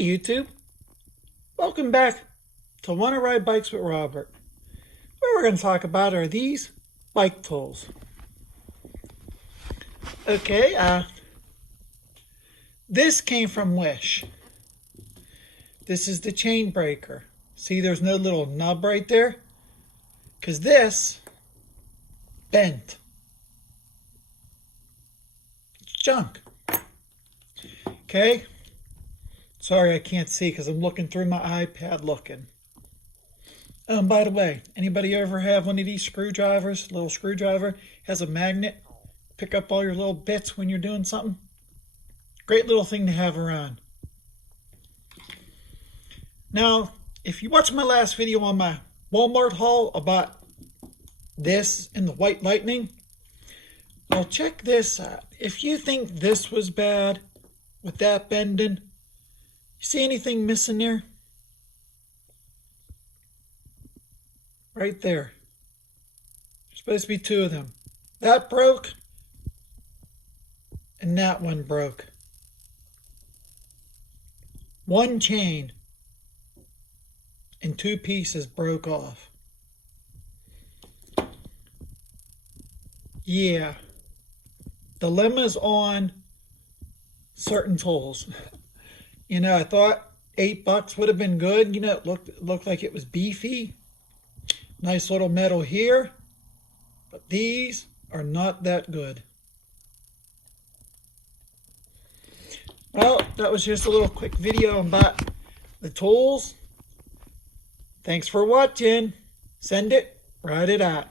Hey YouTube, welcome back to Wanna Ride Bikes with Robert. What we're going to talk about are these bike tools. Okay, this came from Wish. This is the chain breaker. See, there's no little nub right there? Because this bent. It's junk. Okay? Sorry I can't see because I'm looking through my iPad looking. By the way, anybody ever have one of these screwdrivers? Little screwdriver has a magnet. Pick up all your little bits when you're doing something. Great little thing to have around. Now, if you watched my last video on my Walmart haul about this and the White Lightning, well, check this out. If you think this was bad with that bending, you see anything missing there? Right there. There's supposed to be two of them. That broke, and that one broke. One chain in two pieces broke off. Yeah. Dilemmas on certain tools. You know, I thought $8 would have been good. You know, it looked like it was beefy. Nice little metal here. But these are not that good. Well, that was just a little quick video about the tools. Thanks for watching. Send it, ride it out.